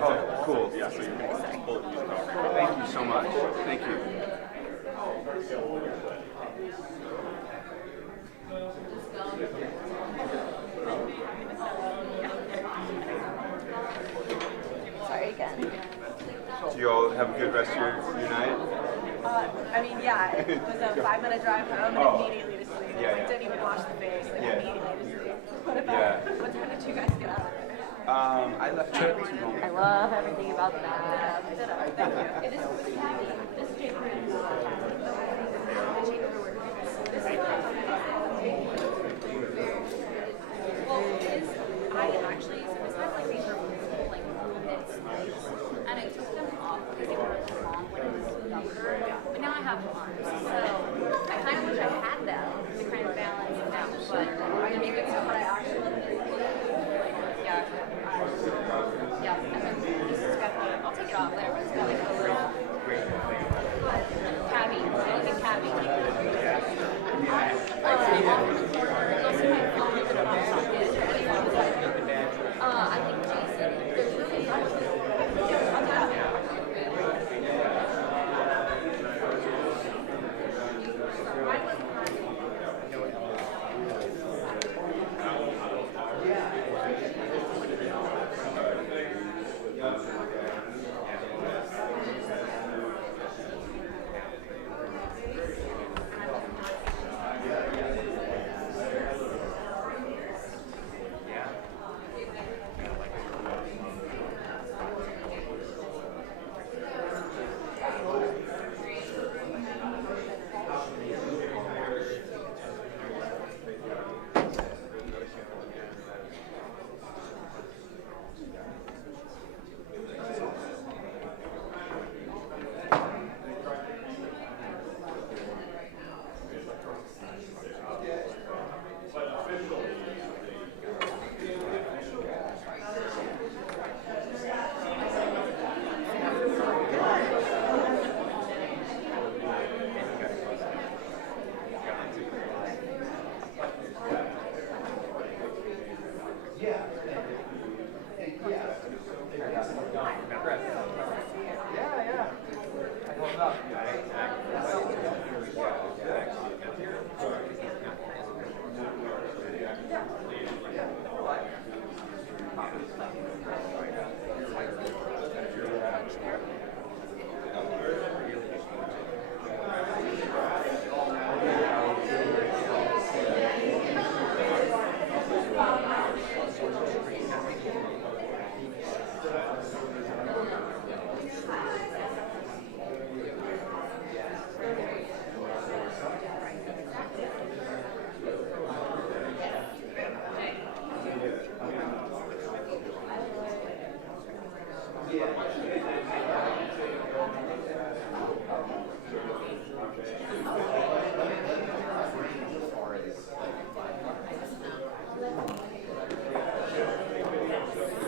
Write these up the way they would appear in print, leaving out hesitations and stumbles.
Oh, cool. Yeah, so you can hold the music power. Thank you so much. Thank you. Sorry again. Do you all have a good rest of your night? Yeah, it was a 5-minute drive home and immediately to sleep. Yeah, Like, didn't even wash the face, immediately to sleep. What time did you guys get out of there? I left at 2 moments. I love everything about that. Thank you. This is Kathy. This is Jake. Well, I actually, so this has like these like movements, and I took them off because they were long when it was younger, but now I have arms, so I kind of wish I had them to kind of balance it out, but I'm gonna make it so that I actually, yeah, and then this is got the, I'll take it off later, but it's got like a little cabby, so like a cabby. I think Jason, there's really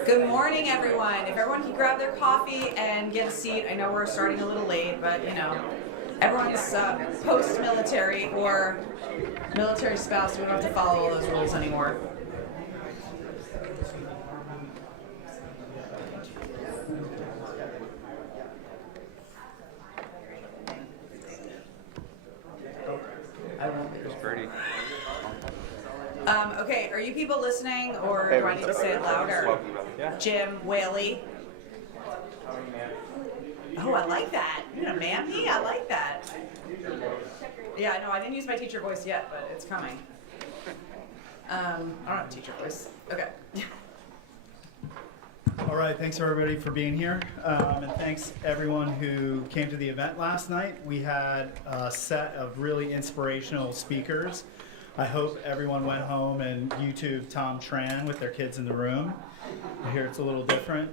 Good morning, everyone. If everyone can grab their coffee and get a seat. I know we're starting a little late, but you know, everyone's post-military or military spouse. We don't have to follow all those rules anymore. Okay, are you people listening, or do I need to say it louder? Jim, Whaley. Oh, I like that. You're a mammy? I like that. Yeah, no, I didn't use my teacher voice yet, but it's coming. I don't have a teacher voice. Okay. All right, thanks everybody for being here, and thanks everyone who came to the event last night. We had a set of really inspirational speakers. I hope everyone went home and YouTubed Tom Tran with their kids in the room. I hear it's a little different.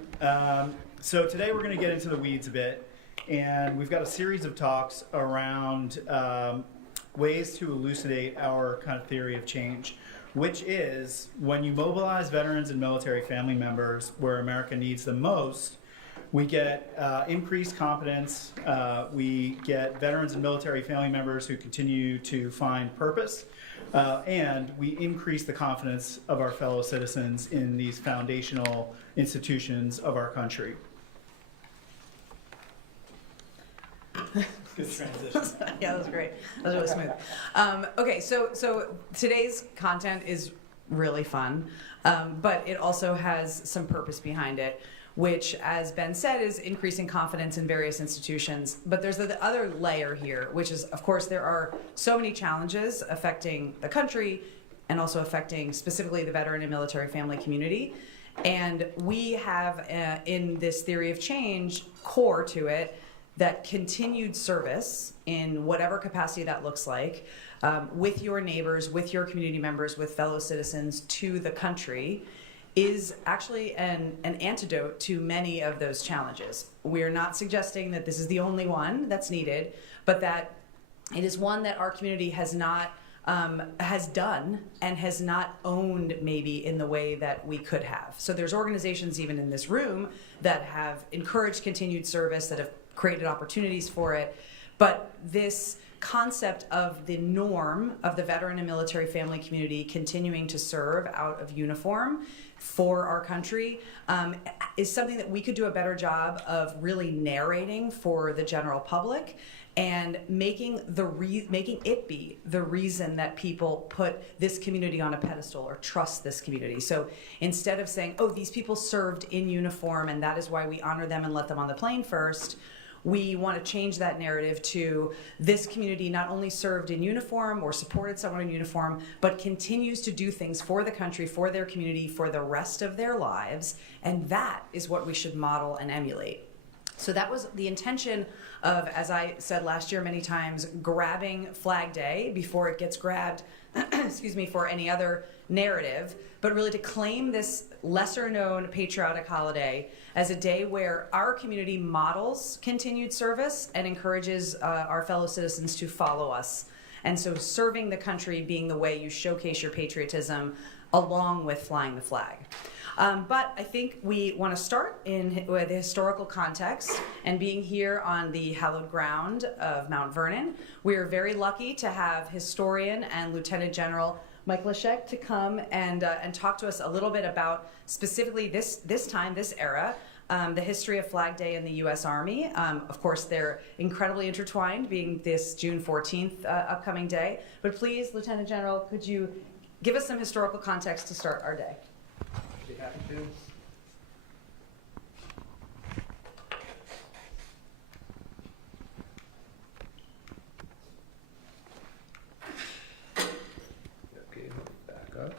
So today we're going to get into the weeds a bit, and we've got a series of talks around ways to elucidate our kind of theory of change, which is when you mobilize veterans and military family members where America needs them most, We get increased confidence. We get veterans and military family members who continue to find purpose. And we increase the confidence of our fellow citizens in these foundational institutions of our country. Good transition. Yeah, that was great. That was really smooth. Okay, so today's content is really fun, but it also has some purpose behind it, which, as Ben said, is increasing confidence in various institutions. But there's the other layer here, which is, of course, there are so many challenges affecting the country and also affecting specifically the veteran and military family community. And we have, in this theory of change, core to it, that continued service in whatever capacity that looks like, with your neighbors, with your community members, with fellow citizens to the country, is actually an antidote to many of those challenges. We are not suggesting that this is the only one that's needed, but that it is one that our community has not has done and has not owned maybe in the way that we could have. So there's organizations even in this room that have encouraged continued service, that have created opportunities for it, but this concept of the norm of the veteran and military family community continuing to serve out of uniform for our country is something that we could do a better job of really narrating for the general public and making it be the reason that people put this community on a pedestal or trust this community. So instead of saying, oh, these people served in uniform and that is why we honor them and let them on the plane first, we want to change that narrative to this community not only served in uniform or supported someone in uniform, but continues to do things for the country, for their community, for the rest of their lives. And that is what we should model and emulate. So that was the intention of, as I said last year many times, grabbing Flag Day before it gets grabbed, excuse me, for any other narrative, but really to claim this lesser known patriotic holiday as a day where our community models continued service and encourages our fellow citizens to follow us. And so serving the country being the way you showcase your patriotism along with flying the flag. But I think we want to start with the historical context and being here on the hallowed ground of Mount Vernon. We are very lucky to have historian and Lieutenant General Mike Leshek to come and talk to us a little bit about specifically this time, this era, the history of Flag Day in the U.S. Army. Of course, they're incredibly intertwined, being this June 14th upcoming day. But please, Lieutenant General, could you give us some historical context to start our day? Be happy to. Okay, back up.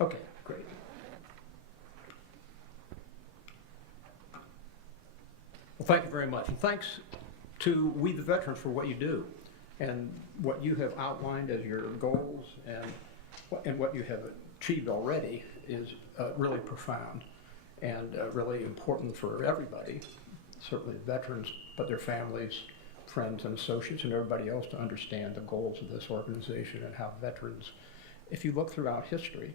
Okay, great. Well, thank you very much, and thanks to We the Veterans for what you do and what you have outlined as your goals and what you have achieved already is really profound and really important for everybody, certainly veterans, but their families, friends and associates and everybody else to understand the goals of this organization and how veterans, if you look throughout history,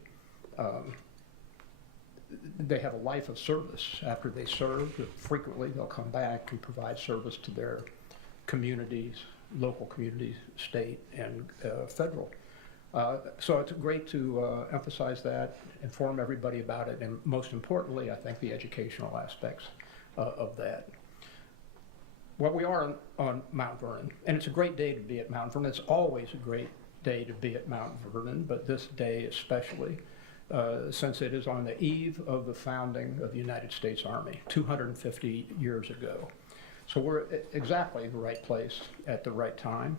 they have a life of service. After they serve, frequently they'll come back and provide service to their communities, local communities, state, and federal. So it's great to emphasize that, inform everybody about it, and most importantly, I think the educational aspects of that. Well, we are on Mount Vernon, and it's a great day to be at Mount Vernon. It's always a great day to be at Mount Vernon, but this day especially, since it is on the eve of the founding of the United States Army, 250 years ago. So we're exactly the right place at the right time.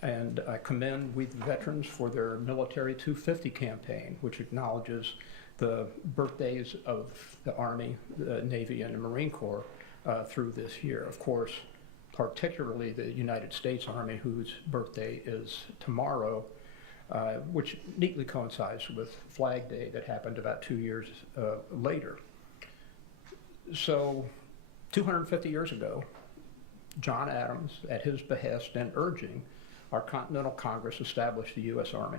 And I commend We the Veterans for their Military 250 campaign, which acknowledges the birthdays of the Army, the Navy, and the Marine Corps through this year. Of course, particularly the United States Army, whose birthday is tomorrow, which neatly coincides with Flag Day that happened about 2 years later. So 250 years ago, John Adams, at his behest and urging, our Continental Congress established the U.S. Army,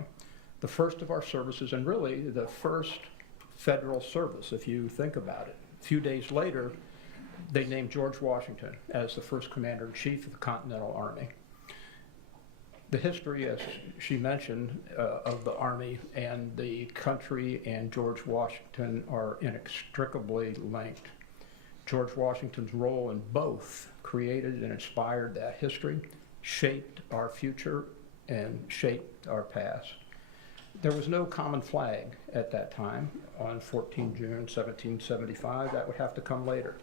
the first of our services and really the first federal service, if you think about it. A few days later, they named George Washington as the first commander-in-chief of the Continental Army. The history, as she mentioned, of the Army and the country and George Washington are inextricably linked. George Washington's role in both created and inspired that history, shaped our future, and shaped our past. There was no common flag at that time on 14 June 1775. That would have to come later.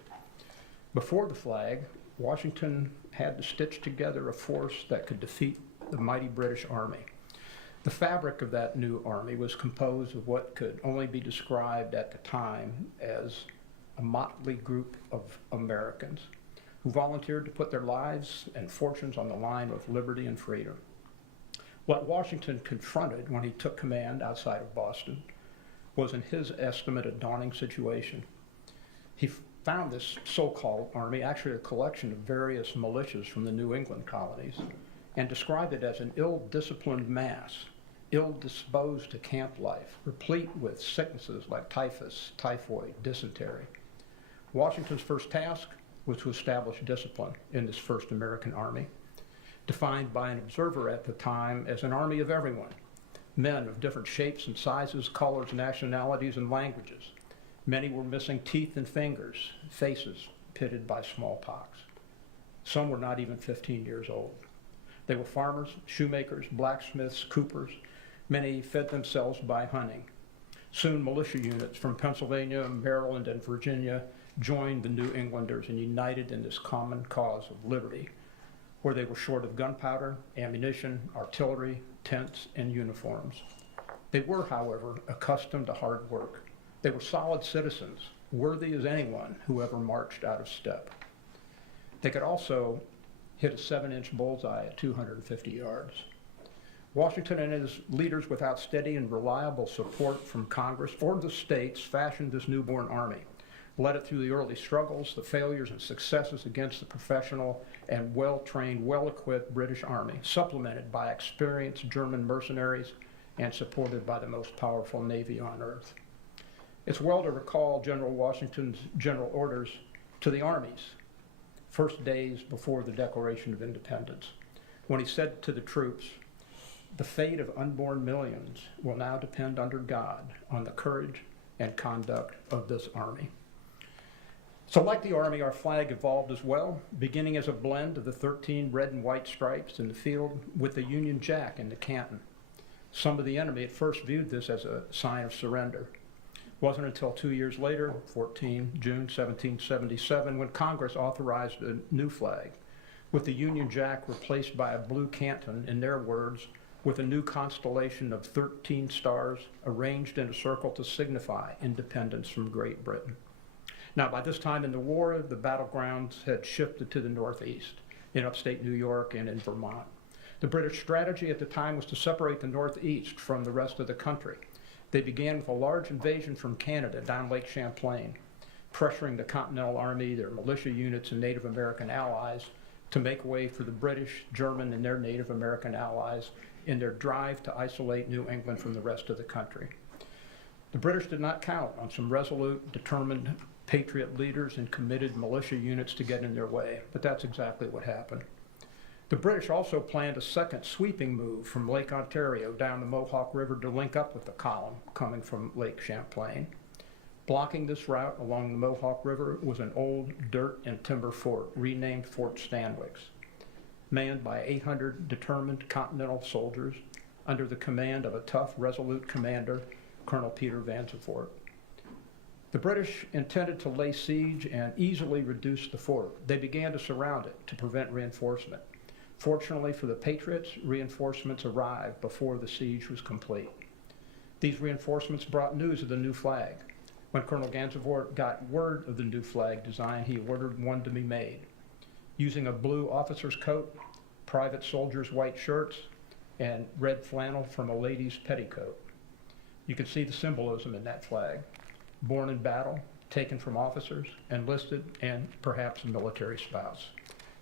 Before the flag, Washington had to stitch together a force that could defeat the mighty British Army. The fabric of that new army was composed of what could only be described at the time as a motley group of Americans who volunteered to put their lives and fortunes on the line of liberty and freedom. What Washington confronted when he took command outside of Boston was, in his estimate, a daunting situation. He found this so-called army actually a collection of various militias from the New England colonies, and described it as an ill-disciplined mass, ill-disposed to camp life, replete with sicknesses like typhus, typhoid, dysentery. Washington's first task was to establish discipline in this first American army, defined by an observer at the time as an army of everyone, men of different shapes and sizes, colors, nationalities, and languages. Many were missing teeth and fingers, faces pitted by smallpox. Some were not even 15 years old. They were farmers, shoemakers, blacksmiths, coopers. Many fed themselves by hunting. Soon militia units from Pennsylvania, Maryland, and Virginia joined the New Englanders and united in this common cause of liberty, where they were short of gunpowder, ammunition, artillery, tents, and uniforms. They were, however, accustomed to hard work. They were solid citizens, worthy as anyone who ever marched out of step. They could also hit a 7-inch bullseye at 250 yards. Washington and his leaders, without steady and reliable support from Congress or the states, fashioned this newborn army, led it through the early struggles, the failures and successes against the professional and well-trained, well-equipped British Army, supplemented by experienced German mercenaries and supported by the most powerful Navy on earth. It's well to recall General Washington's general orders to the armies, first days before the Declaration of Independence, when he said to the troops, "The fate of unborn millions will now depend under God on the courage and conduct of this army." So like the Army, our flag evolved as well, beginning as a blend of the 13 red and white stripes in the field with the Union Jack in the canton. Some of the enemy at first viewed this as a sign of surrender. It wasn't until 2 years later, 14 June 1777, when Congress authorized a new flag, with the Union Jack replaced by a blue canton, in their words, with a new constellation of 13 stars arranged in a circle to signify independence from Great Britain. Now, by this time in the war, the battlegrounds had shifted to the northeast, in upstate New York and in Vermont. The British strategy at the time was to separate the northeast from the rest of the country. They began with a large invasion from Canada down Lake Champlain, pressuring the Continental Army, their militia units, and Native American allies to make way for the British, German, and their Native American allies in their drive to isolate New England from the rest of the country. The British did not count on some resolute, determined patriot leaders and committed militia units to get in their way, but that's exactly what happened. The British also planned a second sweeping move from Lake Ontario down the Mohawk River to link up with the column coming from Lake Champlain. Blocking this route along the Mohawk River was an old dirt and timber fort, renamed Fort Stanwix, manned by 800 determined Continental soldiers under the command of a tough, resolute commander, Colonel Peter Vansittart. The British intended to lay siege and easily reduce the fort. They began to surround it to prevent reinforcement. Fortunately for the Patriots, reinforcements arrived before the siege was complete. These reinforcements brought news of the new flag. When Colonel Gansevoort got word of the new flag design, he ordered one to be made, using a blue officer's coat, private soldiers' white shirts, and red flannel from a lady's petticoat. You can see the symbolism in that flag. Born in battle, taken from officers, enlisted, and perhaps a military spouse.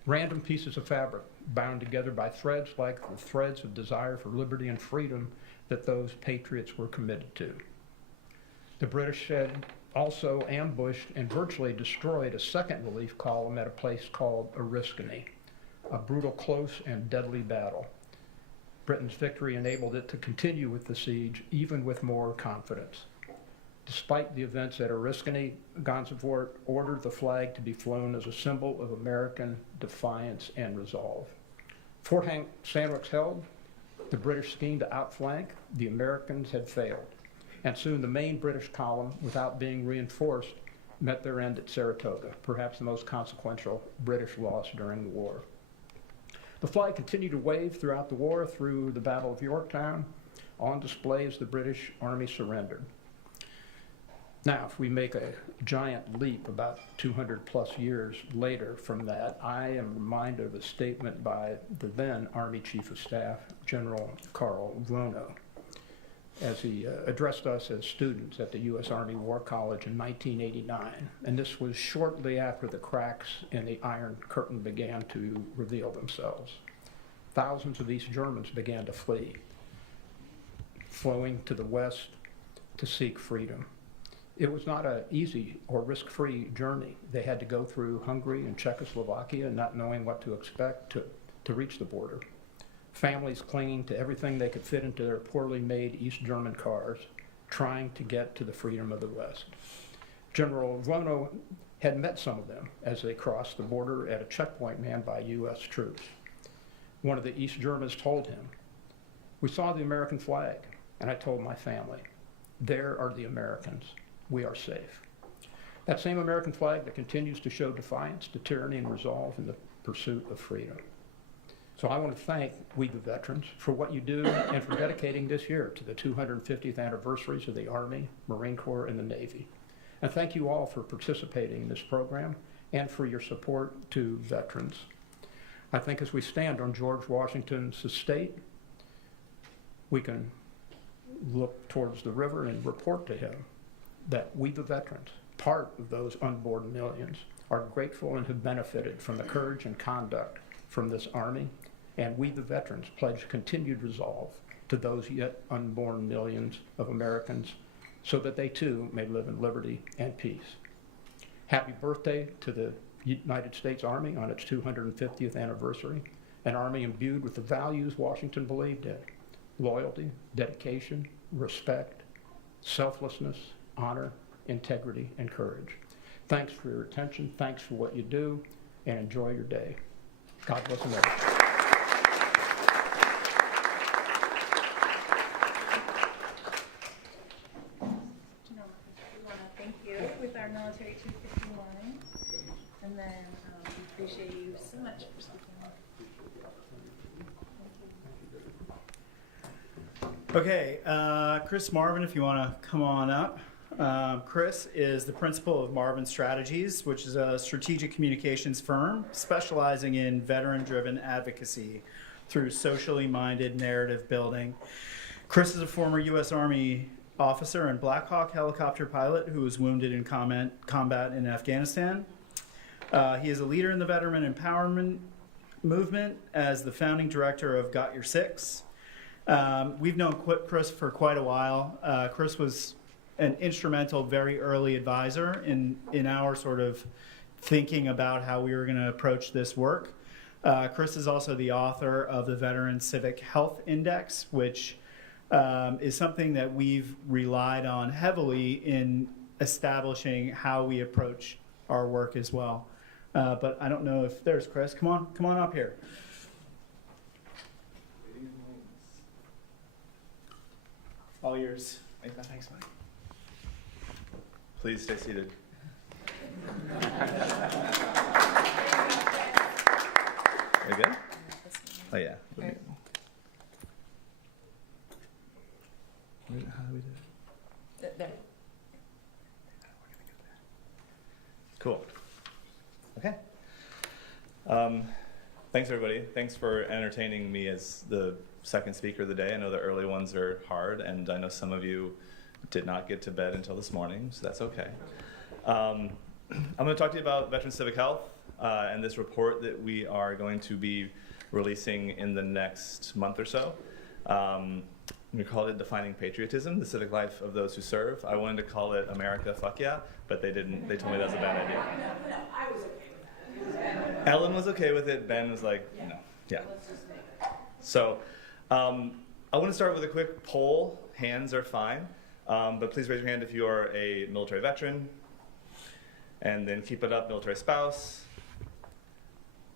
Random pieces of fabric bound together by threads like the threads of desire for liberty and freedom that those patriots were committed to. The British had also ambushed and virtually destroyed a second relief column at a place called Oriskany, a brutal, close, and deadly battle. Britain's victory enabled it to continue with the siege, even with more confidence. Despite the events at Oriskany, Gansevoort ordered the flag to be flown as a symbol of American defiance and resolve. Fort Sandwich held, the British schemed to outflank, the Americans had failed, and soon the main British column, without being reinforced, met their end at Saratoga, perhaps the most consequential British loss during the war. The flag continued to wave throughout the war through the Battle of Yorktown, on display as the British Army surrendered. Now, if we make a giant leap about 200 plus years later from that, I am reminded of a statement by the then Army Chief of Staff, General Carl Rono, as he addressed us as students at the U.S. Army War College in 1989. And this was shortly after the cracks in the Iron Curtain began to reveal themselves. Thousands of East Germans began to flee, flowing to the west to seek freedom. It was not an easy or risk-free journey. They had to go through Hungary and Czechoslovakia, not knowing what to expect to reach the border. Families clinging to everything they could fit into their poorly made East German cars, trying to get to the freedom of the West. General Rono had met some of them as they crossed the border at a checkpoint manned by U.S. troops. One of the East Germans told him, "We saw the American flag," and I told my family, "There are the Americans. We are safe." That same American flag that continues to show defiance to tyranny and resolve in the pursuit of freedom. So I want to thank we the veterans for what you do and for dedicating this year to the 250th anniversaries of the Army, Marine Corps, and the Navy. And thank you all for participating in this program and for your support to veterans. I think as we stand on George Washington's estate, we can look towards the river and report to him that we the veterans, part of those unborn millions, are grateful and have benefited from the courage and conduct from this Army, and we the veterans pledge continued resolve to those yet unborn millions of Americans so that they too may live in liberty and peace. Happy birthday to the United States Army on its 250th anniversary, an Army imbued with the values Washington believed in: loyalty, dedication, respect, selflessness, honor, integrity, and courage. Thanks for your attention, thanks for what you do, and enjoy your day. God bless America. We want to thank you with our military 251, and then we appreciate you so much for something. Okay, Chris Marvin, if you want to come on up. Chris is the principal of Marvin Strategies, which is a strategic communications firm specializing in veteran-driven advocacy through socially minded narrative building. Chris is a former U.S. Army officer and Black Hawk helicopter pilot who was wounded in combat in Afghanistan. He is a leader in the veteran empowerment movement as the founding director of Got Your Six. We've known Chris for quite a while. Chris was an instrumental, very early advisor in our sort of thinking about how we were going to approach this work. Chris is also the author of the Veteran Civic Health Index, which is something that we've relied on heavily in establishing how we approach our work as well. But I don't know if there's Chris. Come on up here. All yours. Thanks, Mike. Please stay seated. We good? Oh yeah. Okay. How do we do it? There. Cool. Okay. Thanks everybody. Thanks for entertaining me as the second speaker of the day. I know the early ones are hard, and I know some of you did not get to bed until this morning, so that's okay. I'm going to talk to you about Veteran Civic Health and this report that we are going to be releasing in the next month or so. We called it Defining Patriotism, the Civic Life of Those Who Serve. I wanted to call it America Fuck Yeah, but they didn't. They told me that was a bad idea. I was okay with that. Ellen was okay with it. Ben was like, no. Yeah. So I want to start with a quick poll. Hands are fine. But please raise your hand if you are a military veteran. And then keep it up, military spouse.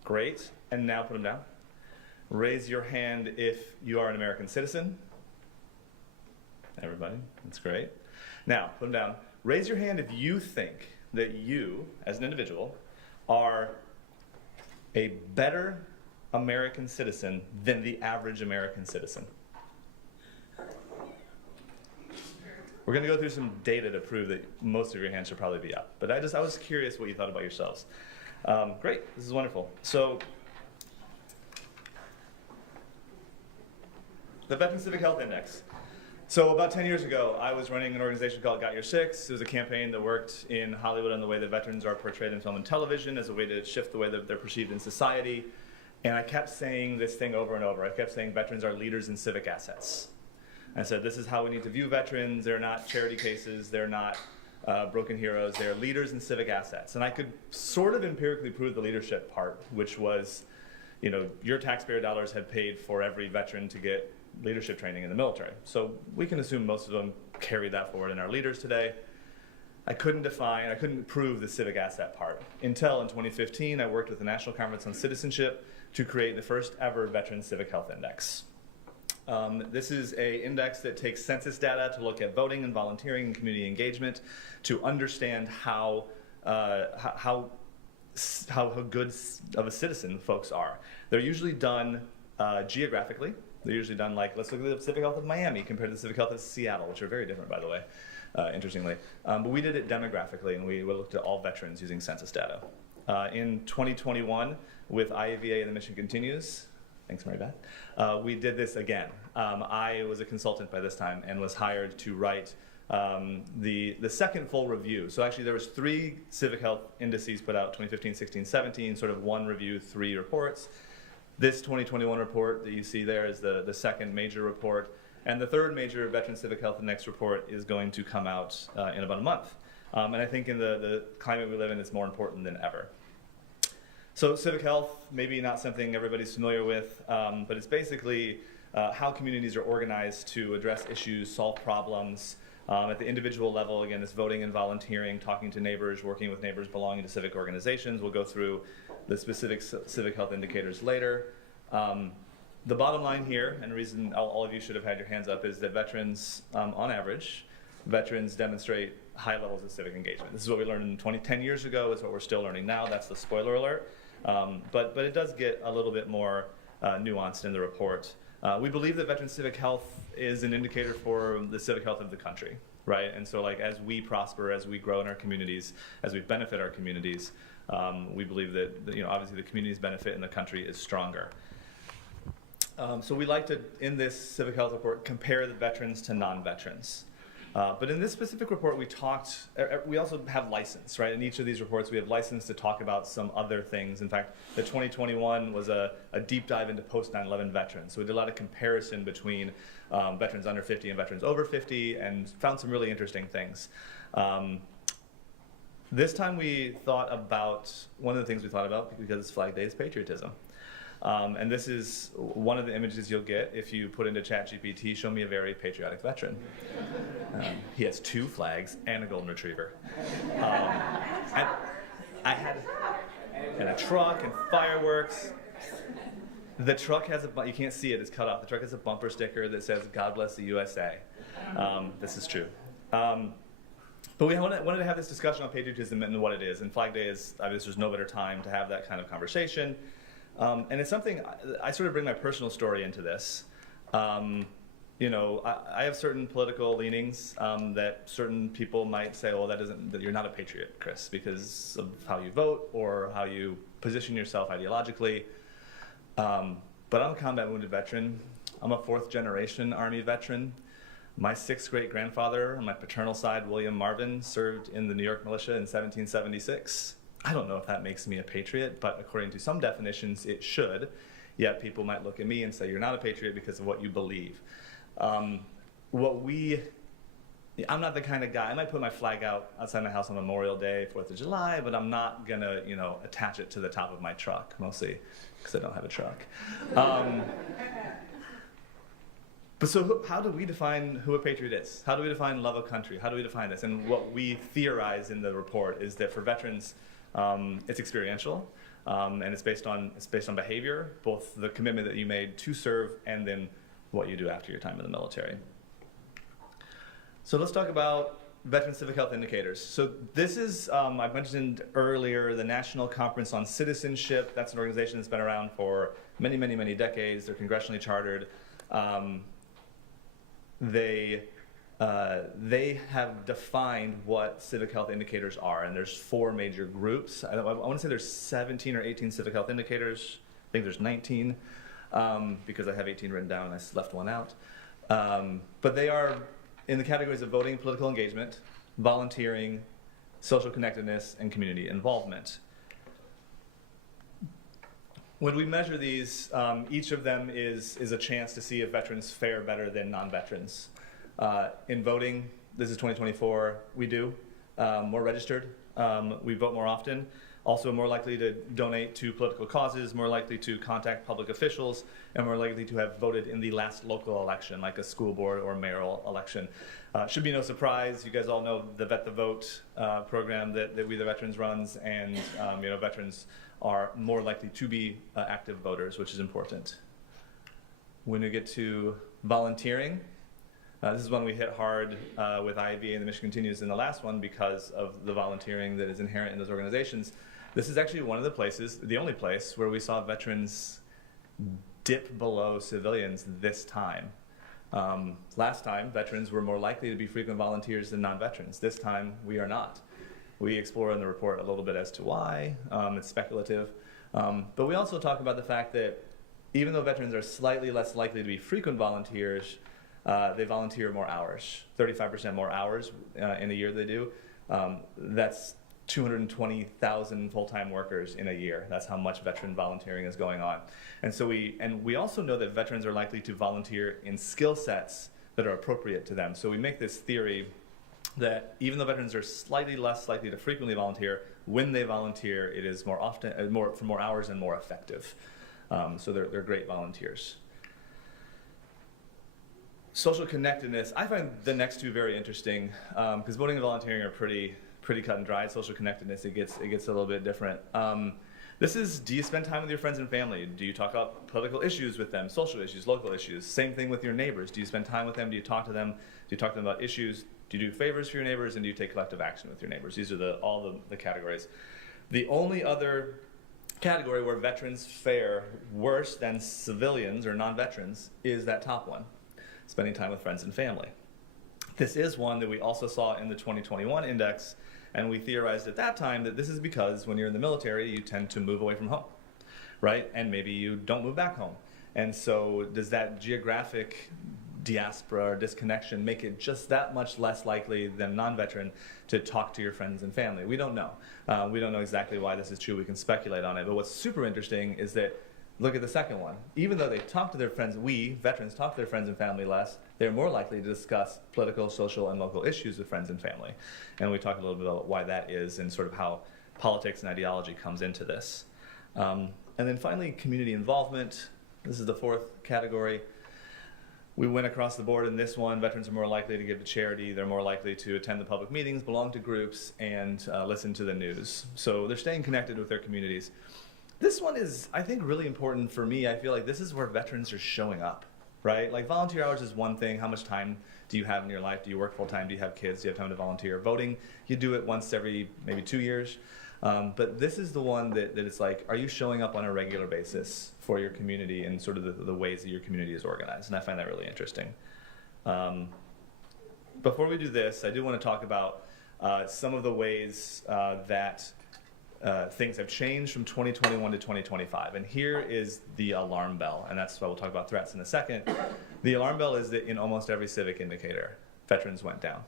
Great. And now put them down. Raise your hand if you are an American citizen. Everybody, that's great. Now, put them down. Raise your hand if you think that you, as an individual, are a better American citizen than the average American citizen. We're going to go through some data to prove that most of your hands should probably be up. But I was curious what you thought about yourselves. Great, this is wonderful. So, the Veteran Civic Health Index. So about 10 years ago, I was running an organization called Got Your Six. It was a campaign that worked in Hollywood on the way that veterans are portrayed in film and television as a way to shift the way that they're perceived in society. And I kept saying this thing over and over. I kept saying veterans are leaders in civic assets. I said, this is how we need to view veterans. They're not charity cases. They're not broken heroes. They're leaders in civic assets. And I could sort of empirically prove the leadership part, which was, you know, your taxpayer dollars had paid for every veteran to get leadership training in the military. So we can assume most of them carry that forward in our leaders today. I couldn't prove the civic asset part until in 2015, I worked with the National Conference on Citizenship to create the first ever Veteran Civic Health Index. This is an index that takes census data to look at voting and volunteering and community engagement to understand how good of a citizen folks are. They're usually done geographically. They're usually done like, let's look at the civic health of Miami compared to the civic health of Seattle, which are very different, by the way, interestingly. But we did it demographically, and we looked at all veterans using census data. In 2021, with IAVA and the mission continues, thanks, Mary Beth, we did this again. I was a consultant by this time and was hired to write the second full review. So actually there was 3 civic health indices put out, 2015, 16, 17, sort of 1 review, 3 reports. This 2021 report that you see there is the second major report. And the third major Veteran Civic Health Index report is going to come out in about a month. And I think in the climate we live in, it's more important than ever. So civic health, maybe not something everybody's familiar with, but it's basically how communities are organized to address issues, solve problems. At the individual level, again, it's voting and volunteering, talking to neighbors, working with neighbors belonging to civic organizations. We'll go through the specific civic health indicators later. The bottom line here, and the reason all of you should have had your hands up, is that veterans, on average, veterans demonstrate high levels of civic engagement. This is what we learned 10 years ago, it's what we're still learning now. That's the spoiler alert. But it does get a little bit more nuanced in the report. We believe that veteran civic health is an indicator for the civic health of the country, right? And so like as we prosper, as we grow in our communities, as we benefit our communities, we believe that, obviously the community's benefit in the country is stronger. So we like to, in this civic health report, compare the veterans to non-veterans. But in this specific report, we also have license, right? In each of these reports, we have license to talk about some other things. In fact, the 2021 was a deep dive into post 9/11 veterans. So we did a lot of comparison between veterans under 50 and veterans over 50 and found some really interesting things. This time one of the things we thought about, because it's Flag Day, is patriotism. And this is one of the images you'll get if you put into ChatGPT, show me a very patriotic veteran. He has 2 flags and a golden retriever. I had a truck and fireworks. The truck has you can't see it, it's cut off. The truck has a bumper sticker that says, God bless the USA. This is true. But we wanted to have this discussion on patriotism and what it is. And Flag Day is, obviously, there's no better time to have that kind of conversation. And it's something, I sort of bring my personal story into this. I have certain political leanings that certain people might say, well, that you're not a patriot, Chris, because of how you vote or how you position yourself ideologically. But I'm a combat wounded veteran. I'm a 4th generation Army veteran. My 6th great grandfather on my paternal side, William Marvin, served in the New York militia in 1776. I don't know if that makes me a patriot, but according to some definitions, it should. Yet people might look at me and say, you're not a patriot because of what you believe. I'm not the kind of guy, I might put my flag out outside my house on Memorial Day, 4th of July, but I'm not gonna, attach it to the top of my truck, mostly because I don't have a truck. But so how do we define who a patriot is? How do we define love of country? How do we define this? And what we theorize in the report is that for veterans, it's experiential, and it's based on behavior, both the commitment that you made to serve and then what you do after your time in the military. So let's talk about Veteran Civic Health Indicators. So this is, I mentioned earlier, the National Conference on Citizenship. That's an organization that's been around for many, many, many decades. They're congressionally chartered. They have defined what civic health indicators are, and there's 4 major groups. I want to say there's 17 or 18 civic health indicators. I think there's 19, because I have 18 written down and I left one out. But they are in the categories of voting, political engagement, volunteering, social connectedness, and community involvement. When we measure these, each of them is a chance to see if veterans fare better than non-veterans. In voting, this is 2024, we do. More registered, we vote more often. Also more likely to donate to political causes, more likely to contact public officials, and more likely to have voted in the last local election, like a school board or mayoral election. Should be no surprise, you guys all know the Vet the Vote program that We the Veterans runs, and veterans are more likely to be active voters, which is important. When we get to volunteering, this is one we hit hard with IAVA and the Mission Continues in the last one because of the volunteering that is inherent in those organizations. This is actually one of the places, the only place, where we saw veterans dip below civilians this time. Last time, veterans were more likely to be frequent volunteers than non-veterans. This time, we are not. We explore in the report a little bit as to why. It's speculative. But we also talk about the fact that even though veterans are slightly less likely to be frequent volunteers, they volunteer more hours, 35% more hours in a year they do. That's 220,000 full-time workers in a year. That's how much veteran volunteering is going on. And so we also know that veterans are likely to volunteer in skill sets that are appropriate to them. So we make this theory that even though veterans are slightly less likely to frequently volunteer, when they volunteer, it is more often, for more hours and more effective. So they're great volunteers. Social connectedness, I find the next two very interesting, because voting and volunteering are pretty cut and dry. Social connectedness, it gets a little bit different. This is, do you spend time with your friends and family? Do you talk about political issues with them, social issues, local issues? Same thing with your neighbors. Do you spend time with them? Do you talk to them? Do you talk to them about issues? Do you do favors for your neighbors? And do you take collective action with your neighbors? These are all the categories. The only other category where veterans fare worse than civilians or non-veterans is that top one, spending time with friends and family. This is one that we also saw in the 2021 index, and we theorized at that time that this is because when you're in the military, you tend to move away from home, right? And maybe you don't move back home. And so does that geographic diaspora or disconnection make it just that much less likely than non-veteran to talk to your friends and family? We don't know. We don't know exactly why this is true. We can speculate on it. But what's super interesting is that look at the second one. Even though they talk to their friends, veterans, talk to their friends and family less, they're more likely to discuss political, social, and local issues with friends and family. And we talk a little bit about why that is and sort of how politics and ideology comes into this. And then finally, community involvement. This is the fourth category. We went across the board in this one. Veterans are more likely to give to charity. They're more likely to attend the public meetings, belong to groups, and listen to the news. So they're staying connected with their communities. This one is, I think, really important for me. I feel like this is where veterans are showing up, right? Like volunteer hours is one thing. How much time do you have in your life? Do you work full time? Do you have kids? Do you have time to volunteer? Voting, you do it once every maybe 2 years. But this is the one that it's like, are you showing up on a regular basis for your community and sort of the ways that your community is organized? And I find that really interesting. Before we do this, I do want to talk about some of the ways that things have changed from 2021 to 2025. And here is the alarm bell, and that's why we'll talk about threats in a second. The alarm bell is that in almost every civic indicator, veterans went down.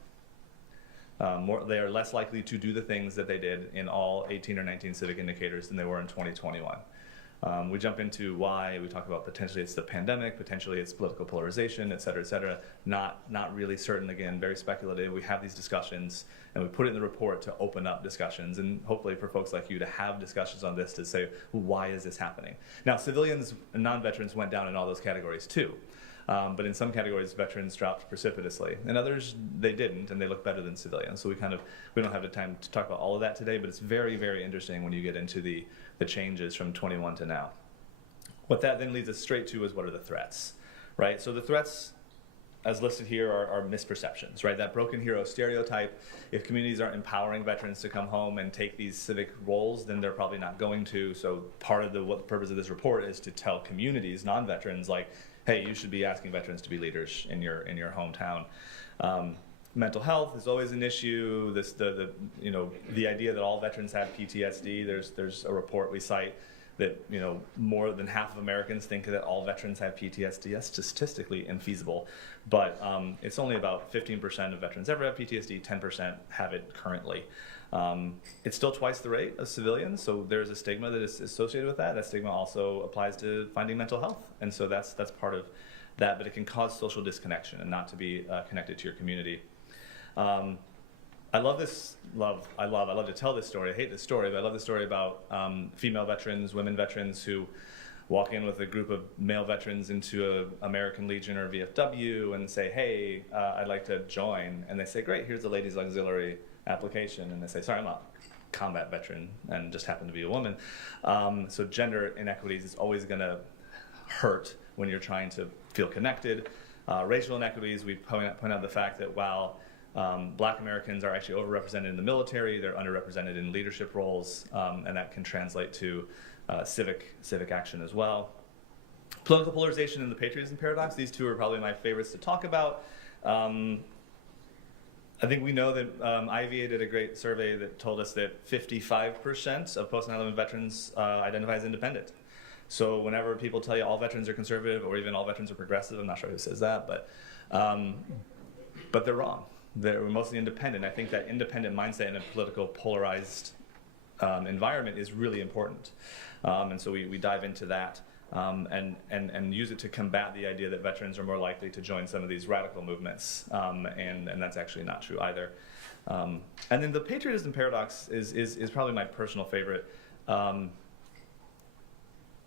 They are less likely to do the things that they did in all 18 or 19 civic indicators than they were in 2021. We jump into why. We talk about potentially it's the pandemic, potentially it's political polarization, et cetera, not really certain, again, very speculative. We have these discussions, and we put it in the report to open up discussions, and hopefully for folks like you to have discussions on this to say, why is this happening? Now, civilians and non-veterans went down in all those categories too. But in some categories, veterans dropped precipitously. In others, they didn't, and they look better than civilians. So we don't have the time to talk about all of that today, but it's very, very interesting when you get into the changes from 21 to now. What that then leads us straight to is what are the threats, right? So the threats, as listed here, are misperceptions, right? That broken hero stereotype. If communities aren't empowering veterans to come home and take these civic roles, then they're probably not going to. So part of the purpose of this report is to tell communities, non-veterans, like, hey, you should be asking veterans to be leaders in your hometown. Mental health is always an issue. The idea that all veterans have PTSD. There's a report we cite that more than half of Americans think that all veterans have PTSD. That's statistically infeasible, but it's only about 15% of veterans ever have PTSD. 10% have it currently. It's still twice the rate of civilians, so there's a stigma that is associated with that. That stigma also applies to finding mental health, and so that's part of that. But it can cause social disconnection and not to be connected to your community. I love to tell this story. I hate this story, but I love the story about female veterans, women veterans who walk in with a group of male veterans into a American Legion or VFW and say, hey, I'd like to join. And they say, great, here's the ladies auxiliary application. And they say, sorry, I'm not a combat veteran and just happen to be a woman. So gender inequities is always going to hurt when you're trying to feel connected. Racial inequities, we point out the fact that while Black Americans are actually overrepresented in the military, they're underrepresented in leadership roles, and that can translate to civic action as well. Political polarization and the patriotism paradox, these two are probably my favorites to talk about. I think we know that IVA did a great survey that told us that 55% of post 9/11 veterans identify as independent. So whenever people tell you all veterans are conservative or even all veterans are progressive, I'm not sure who says that, but they're wrong. They're mostly independent. I think that independent mindset in a political polarized environment is really important. And so we dive into that and use it to combat the idea that veterans are more likely to join some of these radical movements. And that's actually not true either. And then the patriotism paradox is probably my personal favorite.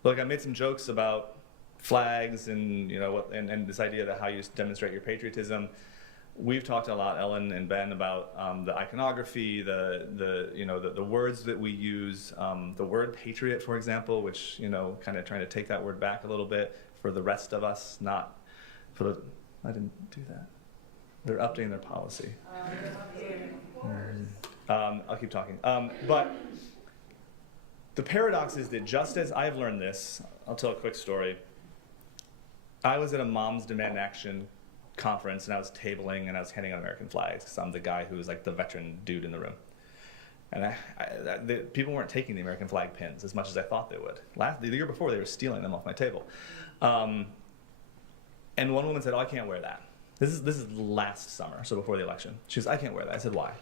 Look, I made some jokes about flags and and this idea that how you demonstrate your patriotism. We've talked a lot, Ellen and Ben, about the iconography, the words that we use. The word patriot, for example, which kind of trying to take that word back a little bit for the rest of us, not for the. I didn't do that. They're updating their policy. I'll keep talking. But the paradox is that just as I've learned this, I'll tell a quick story. I was at a Moms Demand Action conference and I was tabling and I was handing out American flags because I'm the guy who was like the veteran dude in the room. And people weren't taking the American flag pins as much as I thought they would. The year before, they were stealing them off my table. And one woman said, oh, I can't wear that. This is last summer, so before the election. She goes, I can't wear that. I said, why?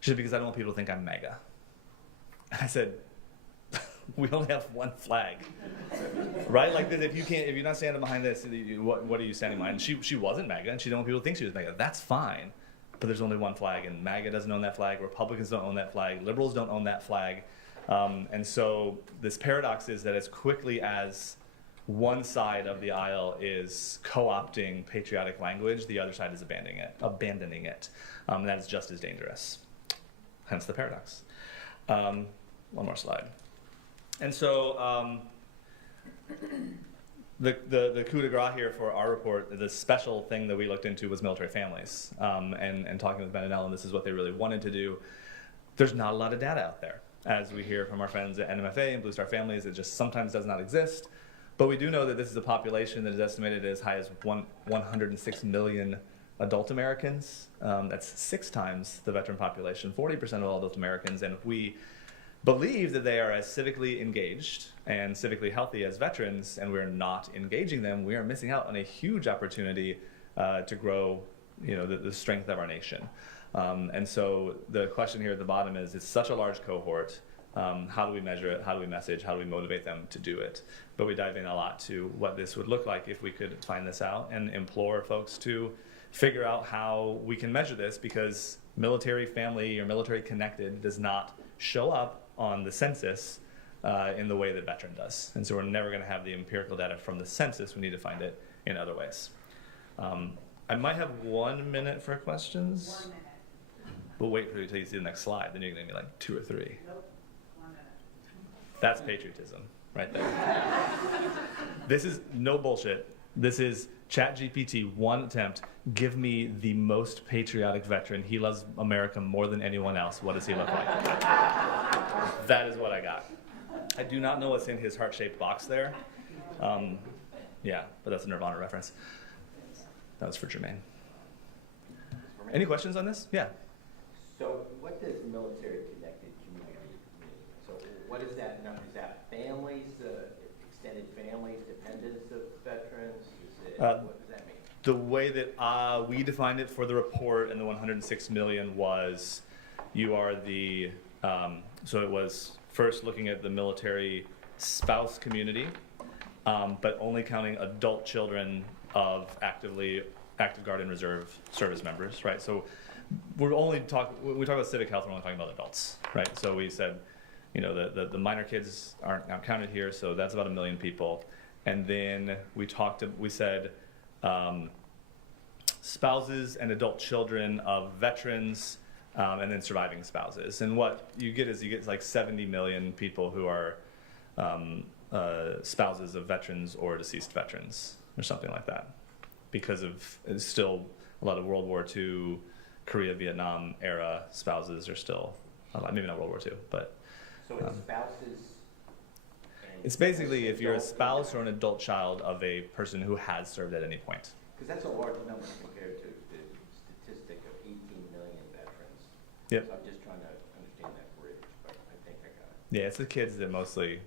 She said, because I don't want people to think I'm MAGA. And I said, we only have one flag, right? Like, if you're not standing behind this, what are you standing behind? And she wasn't MAGA, and she didn't want people to think she was MAGA. That's fine, but there's only one flag, and MAGA doesn't own that flag. Republicans don't own that flag. Liberals don't own that flag. And so this paradox is that as quickly as one side of the aisle is co-opting patriotic language, the other side is abandoning it. And that is just as dangerous. Hence the paradox. One more slide. And so the coup de grace here for our report, the special thing that we looked into was military families. And talking with Ben and Ellen, this is what they really wanted to do. There's not a lot of data out there. As we hear from our friends at NMFA and Blue Star Families, it just sometimes does not exist. But we do know that this is a population that is estimated as high as 106 million adult Americans. That's 6 times the veteran population, 40% of all adult Americans. And if we believe that they are as civically engaged and civically healthy as veterans, and we're not engaging them, we are missing out on a huge opportunity to grow, the strength of our nation. And so the question here at the bottom is, it's such a large cohort. How do we measure it? How do we message? How do we motivate them to do it? But we dive in a lot to what this would look like if we could find this out and implore folks to figure out how we can measure this, because military family or military connected does not show up on the census in the way that veteran does. And so we're never going to have the empirical data from the census. We need to find it in other ways. I might have 1 minute for questions. 1 minute. We'll wait for you till you see the next slide. Then you're going to be like 2 or 3. Nope. 1 minute. That's patriotism right there. This is no bullshit. This is ChatGPT, one attempt. Give me the most patriotic veteran. He loves America more than anyone else. What does he look like? That is what I got. I do not know what's in his heart-shaped box there. Yeah, but that's a Nirvana reference. That was for Jermaine. Any questions on this? Yeah. So what does military connected community mean? So what is that number? Is that families, extended families, dependents of veterans? Is it, what does that mean? The way that we defined it for the report and the 106 million was, you are the, so it was first looking at the military spouse community, but only counting adult children of active Guard and Reserve service members, right? So when we talk about civic health, we're only talking about adults, right? So we said, you know, the minor kids aren't counted here, so that's about 1 million people. And then we said spouses and adult children of veterans, and then surviving spouses. And what you get like 70 million people who are spouses of veterans or deceased veterans, or something like that, because of still a lot of World War II, Korea, Vietnam era spouses are still alive. Maybe not World War II, but So it's spouses. it's basically if you're a spouse or an adult child of a person who has served at any point. Because that's a large number compared to the statistic of 18 million veterans. Yep. So I'm just trying to understand that bridge, but I think I got it. Yeah, it's the kids that mostly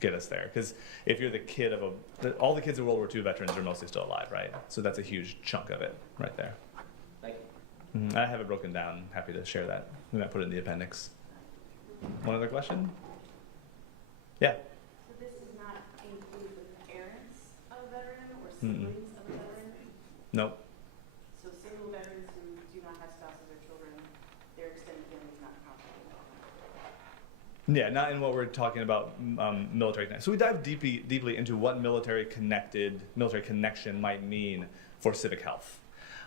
get us there. Because if you're the kid of all the kids of World War II veterans are mostly still alive, right? So that's a huge chunk of it right there. Thank you. I have it broken down. Happy to share that. We might put it in the appendix. One other question? Yeah. So this does not include the parents of a veteran or siblings of a veteran? Nope. So single veterans who do not have spouses or children, their extended family is not counted. Yeah, not in what we're talking about military connection. So we dive deeply into what military connection might mean for civic health.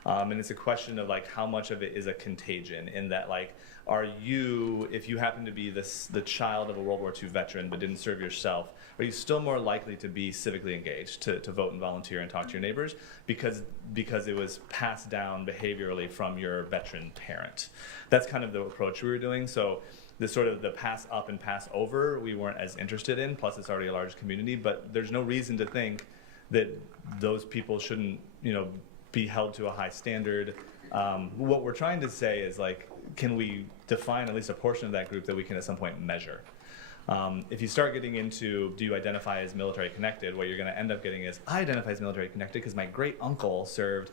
And it's a question of like how much of it is a contagion, in that like, are you, if you happen to be the child of a World War II veteran but didn't serve yourself, are you still more likely to be civically engaged, to vote and volunteer and talk to your neighbors because it was passed down behaviorally from your veteran parent? That's kind of the approach we were doing. So the sort of the pass up and pass over we weren't as interested in, plus it's already a large community, but there's no reason to think that those people shouldn't, you know, be held to a high standard. What we're trying to say is like, can we define at least a portion of that group that we can at some point measure? If you start getting into, do you identify as military connected, what you're going to end up getting is, I identify as military connected because my great uncle served,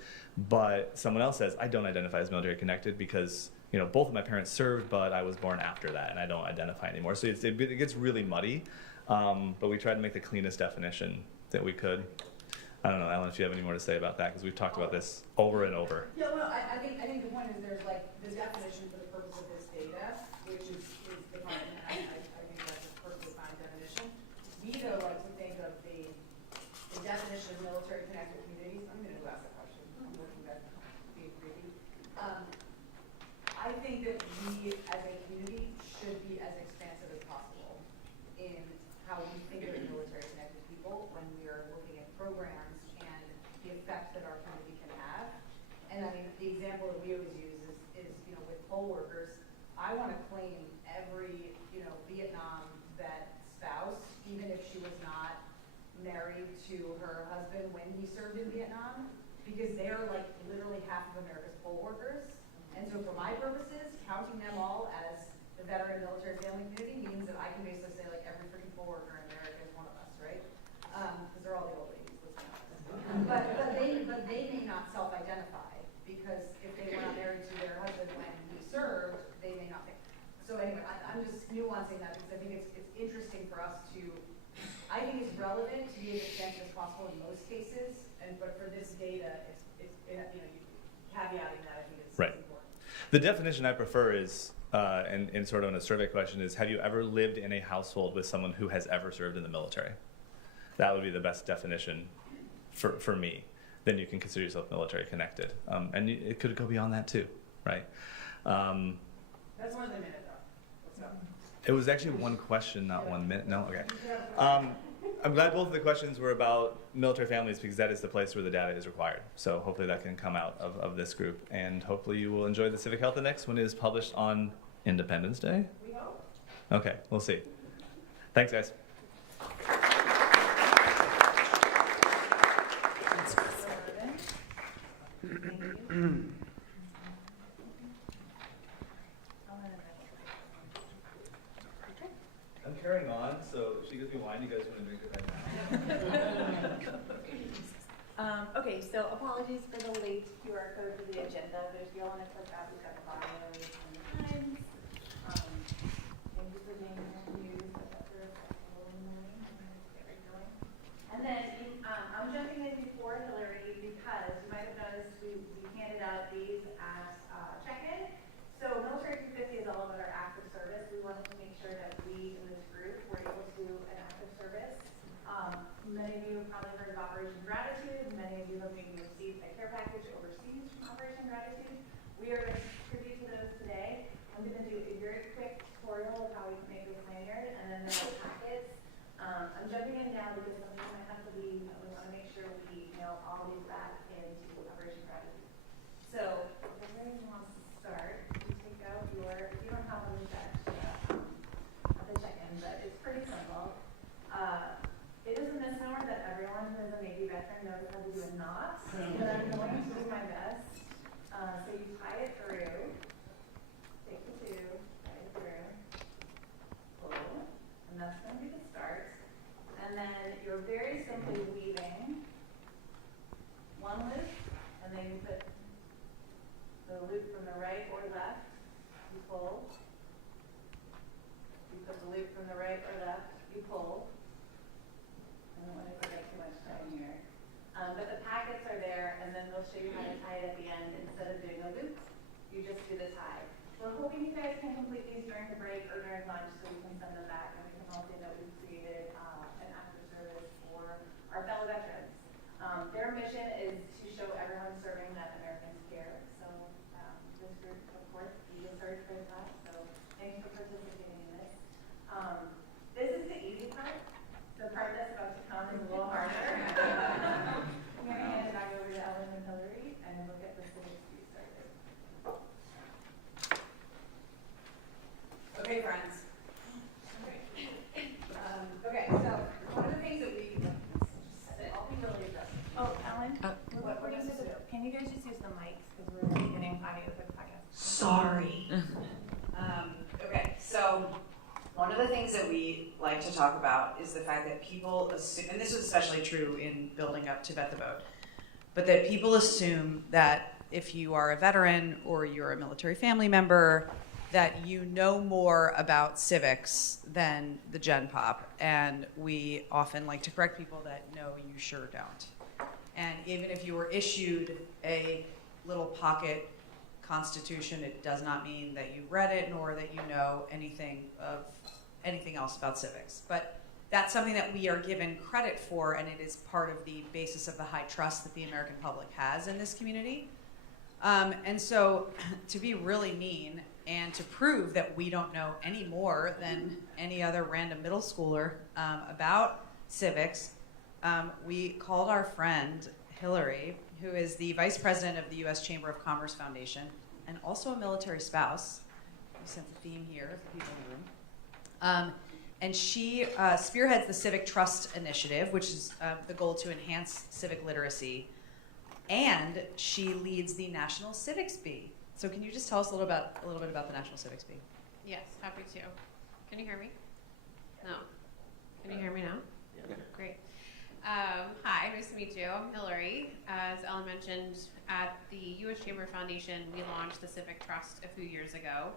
but someone else says, I don't identify as military connected because, you know, both of my parents served, but I was born after that and I don't identify anymore. So it gets really muddy, but we tried to make the cleanest definition that we could. I don't know, Alan, if you have any more to say about that, because we've talked about this over and over. Yeah, well, I think the point is there's like the definition for the purpose of this data, which is defined, and I think that's a perfectly fine definition. We though like to think of the definition of military connected communities. I'm going to ask that question. I'm looking back, being greedy. I think that we as a community should be as expansive as possible in how we think of military connected people when we are looking at programs and the effect that our community can have. And I mean, the example that we always use is you know, with poll workers, I want to claim every, you know, Vietnam vet spouse, even if she was not married to her husband when he served in Vietnam, because they are like literally half of America's poll workers. And so for my purposes, counting them all as the veteran military family community means that I can basically say like every freaking poll worker in America is one of us, right? Because they're all the old ladies, let's be honest. But they may not self-identify, because if they were not married to their husband when he served, they may not think. So anyway, I'm I'm just nuancing that because I think it's interesting for us to, I think it's relevant to be as extensive as possible in most cases, but for this data, caveating that I think is Right. important. The definition I prefer is, and sort of in a survey question, is have you ever lived in a household with someone who has ever served in the military? That would be the best definition for me. Then you can consider yourself military connected. And it could go beyond that too, right? That's more than a minute though. What's up? It was actually one question, not 1 minute. No? Okay. I'm glad both of the questions were about military families because that is the place where the data is required. So hopefully that can come out of this group. And hopefully you will enjoy the Civic Health Index when it is published on Independence Day. We hope. Okay, we'll see. Thanks, guys. I'm carrying on, so she gives me wine. You guys want to drink it right now? Okay, so apologies for the late QR code for the agenda, but if you all want to click out, we've got the bios and the times. Thank you for being confused after a little morning. I'm going to get right going. And then I'm jumping in before Hillary because you might have noticed we handed out these at check-in. So Military 250 is all about our active service. We wanted to make sure that we in this group were able to do an active service. Many of you have probably heard of Operation Gratitude. Many of you have maybe received a care package overseas from Operation Gratitude. We are going to contribute to those today. I'm going to do a very quick tutorial of how we can make this lanyard, and then there are packets. I'm jumping in now because some of you might have to leave, and we want to make sure we know all these back into Operation Gratitude. So, if everybody wants to start, you take out your, you don't have one at the check-in, but it's pretty simple. It is a misnomer that everyone who is a Navy veteran knows how to do a knot, but I'm going to do my best. So you tie it through, take the tube, tie it through, pull, and that's going to be the start. And then you're very simply weaving one loop, and then you put the loop from the right or left, you pull. You put the loop from the right or left, you pull. I don't want to take too much time here. But the packets are there, and then they'll show you how to tie it at the end. Instead of doing a loop, you just do the tie. We're hoping you guys can complete these during the break or during lunch so we can send them back, and we can also know we've created an active service for our fellow veterans. Their mission is to show everyone serving that Americans care. So this group, of course, we just started for that, so thanks for participating in this. This is the easy part. The part that's about to come is a little harder. I'm going to hand it back over to Ellen and Hillary, and we'll get the civics piece started. Okay, friends. Okay, so one of the things that I'll be really aggressive. Oh, Ellen, what we're supposed to do? Can you guys just use the mics because we're getting audio for the podcast? Sorry. Okay, so one of the things that we like to talk about is the fact that people assume, and this is especially true in building up Tibet the Boat, but that people assume that if you are a veteran or you're a military family member, that you know more about civics than the Gen Pop. And we often like to correct people that no, you sure don't. And even if you were issued a little pocket constitution, it does not mean that you read it nor that you know anything else about civics. But that's something that we are given credit for, and it is part of the basis of the high trust that the American public has in this community. And so to be really mean and to prove that we don't know any more than any other random middle schooler about civics, we called our friend Hillary, who is the vice president of the U.S. Chamber of Commerce Foundation and also a military spouse. We sense a theme here for people in the room. And she spearheads the Civic Trust Initiative, which is the goal to enhance civic literacy. And she leads the National Civics Bee. So can you just tell us a little bit about the National Civics Bee? Yes, happy to. Can you hear me? No. Can you hear me now? Yeah. Great. Hi, nice to meet you. I'm Hillary. As Ellen mentioned, at the U.S. Chamber Foundation, we launched the Civic Trust a few years ago.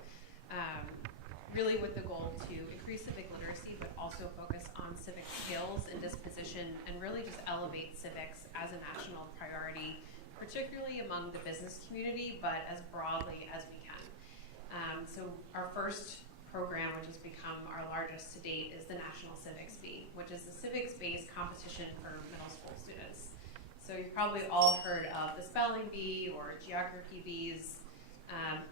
really with the goal to increase civic literacy, but also focus on civic skills and disposition, and really just elevate civics as a national priority, particularly among the business community, but as broadly as we can. So our first program, which has become our largest to date, is the National Civics Bee, which is the civics-based competition for middle school students. So you've probably all heard of the spelling bee or geography bees,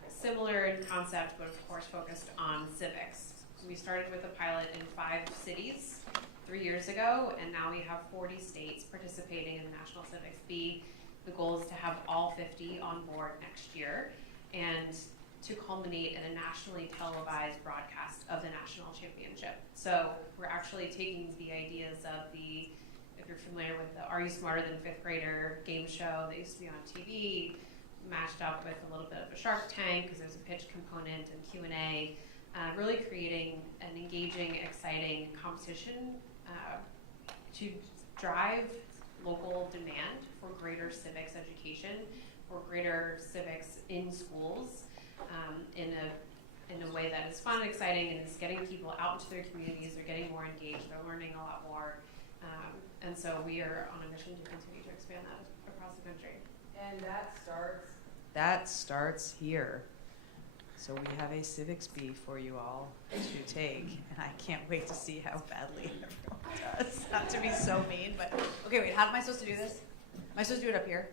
similar in concept, but of course focused on civics. We started with a pilot in 5 cities 3 years ago, and now we have 40 states participating in the National Civics Bee. The goal is to have all 50 on board next year, and to culminate in a nationally televised broadcast of the national championship. So we're actually taking the ideas of if you're familiar with the Are You Smarter Than Fifth Grader game show that used to be on TV, matched up with a little bit of a Shark Tank, because there's a pitch component and Q&A, really creating an engaging, exciting competition to drive local demand for greater civics education, for greater civics in schools, in a way that is fun and exciting, and is getting people out into their communities. They're getting more engaged. They're learning a lot more. And so we are on a mission to continue to expand that across the country. And that starts here. So we have a civics bee for you all to take, and I can't wait to see how badly everyone does. Not to be so mean, but okay. Wait, how am I supposed to do this? Am I supposed to do it up here?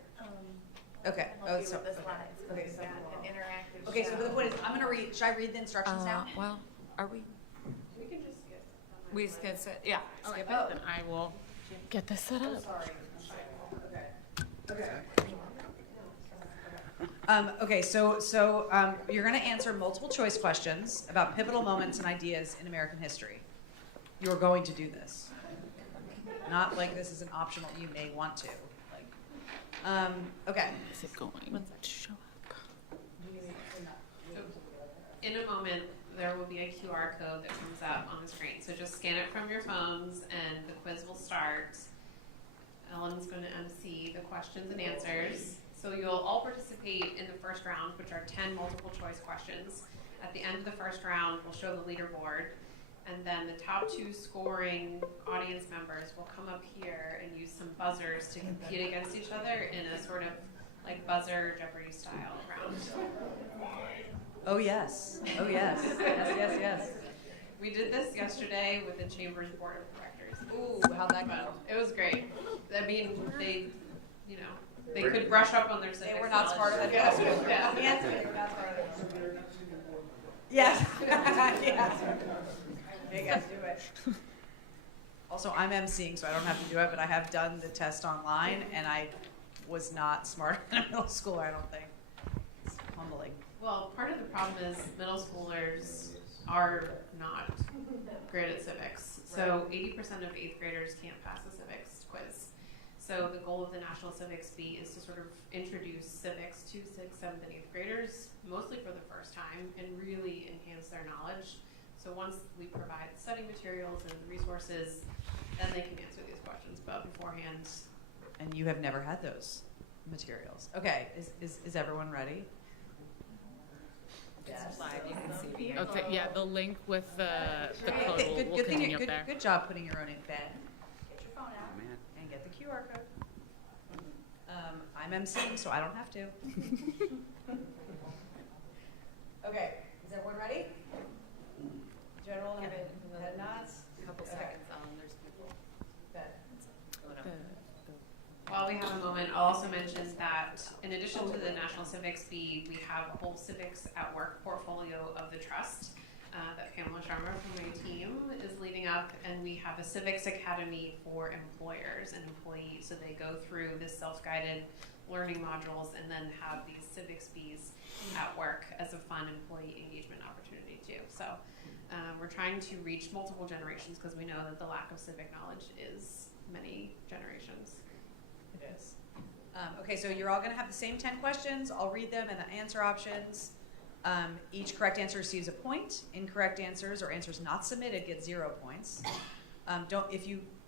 Okay. Oh, so the slides. Okay, so an interactive. Okay. So the point is, I'm gonna read. Should I read the instructions now? Well, are we? We can just skip. We skip it. Yeah. Skip Oh. it. Then I will get this set up. Sorry. Okay. Okay, so you're going to answer multiple choice questions about pivotal moments and ideas in American history. You're going to do this. Not like this is an optional, you may want to. Okay. Is it going to show up? In a moment, there will be a QR code that comes up on the screen. So just scan it from your phones, and the quiz will start. Ellen's going to MC the questions and answers. So you'll all participate in the first round, which are 10 multiple choice questions. At the end of the first round, we'll show the leaderboard, and then the top 2 scoring audience members will come up here and use some buzzers to compete against each other in a sort of like buzzer Jeopardy style round. Oh yes. Oh yes. Yes. We did this yesterday with the Chamber's Board of Directors. Ooh, how'd that go? It was great. I mean, they could brush up on their civics. They were not smarter than us. us. Yeah. Yes, they were not smarter than us. Yes. Yes. You guys do it. Also, I'm emceeing, so I don't have to do it, but I have done the test online, and I was not smarter than a middle schooler, I don't think. It's humbling. Well, part of the problem is middle schoolers are not great at civics. So 80% of 8th graders can't pass the civics quiz. So the goal of the National Civics Bee is to sort of introduce civics to 6th, 7th, and 8th graders, mostly for the first time, and really enhance their knowledge. So once we provide study materials and resources, then they can answer these questions. But beforehand. And you have never had those materials. Okay, is everyone ready? It's live. You can see me. Okay. Yeah. The link with the code Good, will good thing. continue up there. Good job putting your own in. Ben, get your phone out and get the QR code. I'm emceeing, so I don't have to. Okay, is everyone ready? General head nods. A couple seconds. There's people. While we have a moment, I'll also mention that in addition to the National Civics Bee, we have a whole Civics at Work portfolio of the Trust that Pamela Sharma from my team is leading up, and we have a Civics Academy for employers and employees. So they go through this self-guided learning modules and then have these Civics Bees at work as a fun employee engagement opportunity too. So we're trying to reach multiple generations because we know that the lack of civic knowledge is many generations. It is. Okay, so you're all going to have the same 10 questions. I'll read them and the answer options. Each correct answer receives a point. Incorrect answers or answers not submitted get 0 points.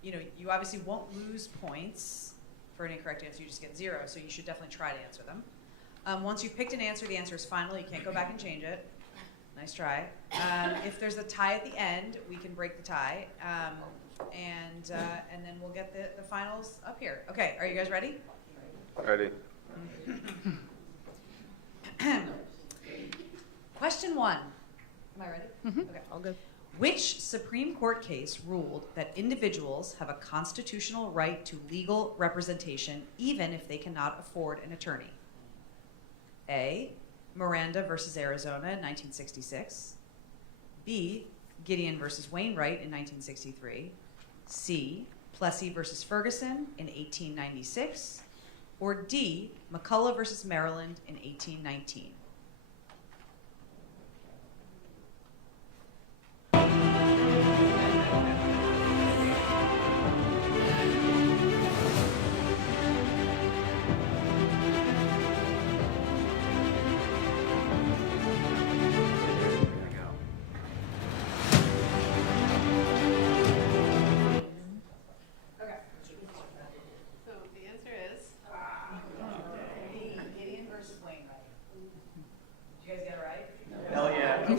You obviously won't lose points for an incorrect answer. You just get 0. So you should definitely try to answer them. Once you've picked an answer, the answer is final. You can't go back and change it. Nice try. If there's a tie at the end, we can break the tie, and then we'll get the finals up here. Okay, are you guys ready? Ready. Question 1. Am I ready? Okay. All good. Which Supreme Court case ruled that individuals have a constitutional right to legal representation even if they cannot afford an attorney? A. Miranda versus Arizona in 1966. B. Gideon versus Wainwright in 1963. C. Plessy versus Ferguson in 1896. Or D. McCullough versus Maryland in 1819. So the answer is B. Gideon versus Wainwright. Did you guys get it right? Hell yeah. Who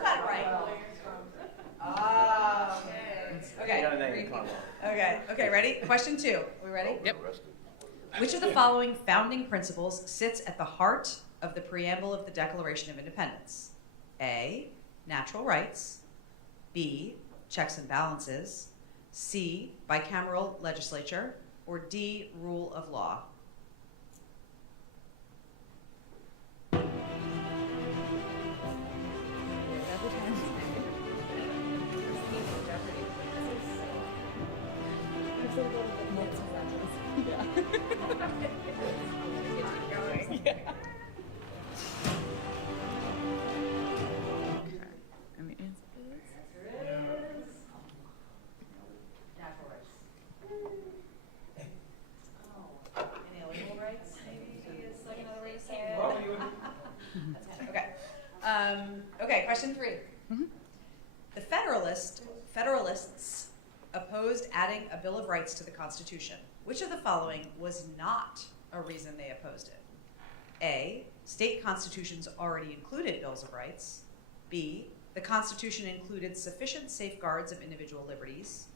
got it right? Oh, okay. Got a name in common. Okay, ready? Question 2. Are we ready? Yep. Which of the following founding principles sits at the heart of the preamble of the Declaration of Independence? A. Natural rights. B. Checks and balances. C. Bicameral legislature. Or D. Rule of law. And the answer is? Natural rights. Inalienable rights, maybe, is like another way to say it. Okay. Okay, question 3. The Federalists opposed adding a Bill of Rights to the Constitution. Which of the following was not a reason they opposed it? A. State constitutions already included bills of rights. B. The Constitution included sufficient safeguards of individual liberties.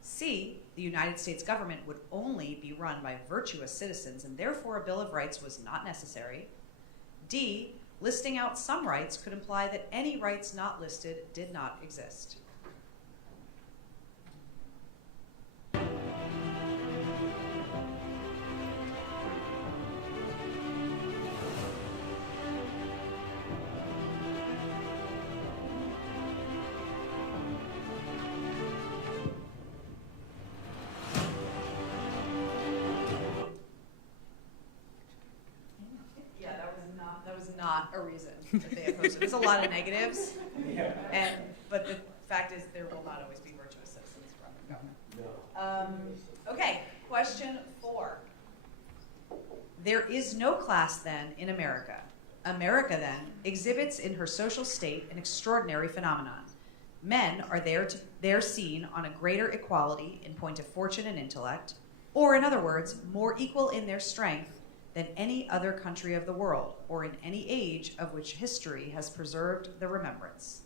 C. The United States government would only be run by virtuous citizens and therefore a Bill of Rights was not necessary. D. Listing out some rights could imply that any rights not listed did not exist. Yeah, that was not a reason that they opposed it. There's a lot of negatives, but the fact is there will not always be virtuous citizens from the government. Okay, question 4. There is no class then in America. America then exhibits in her social state an extraordinary phenomenon. Men are there seen on a greater equality in point of fortune and intellect, or in other words, more equal in their strength than any other country of the world, or in any age of which history has preserved the remembrance.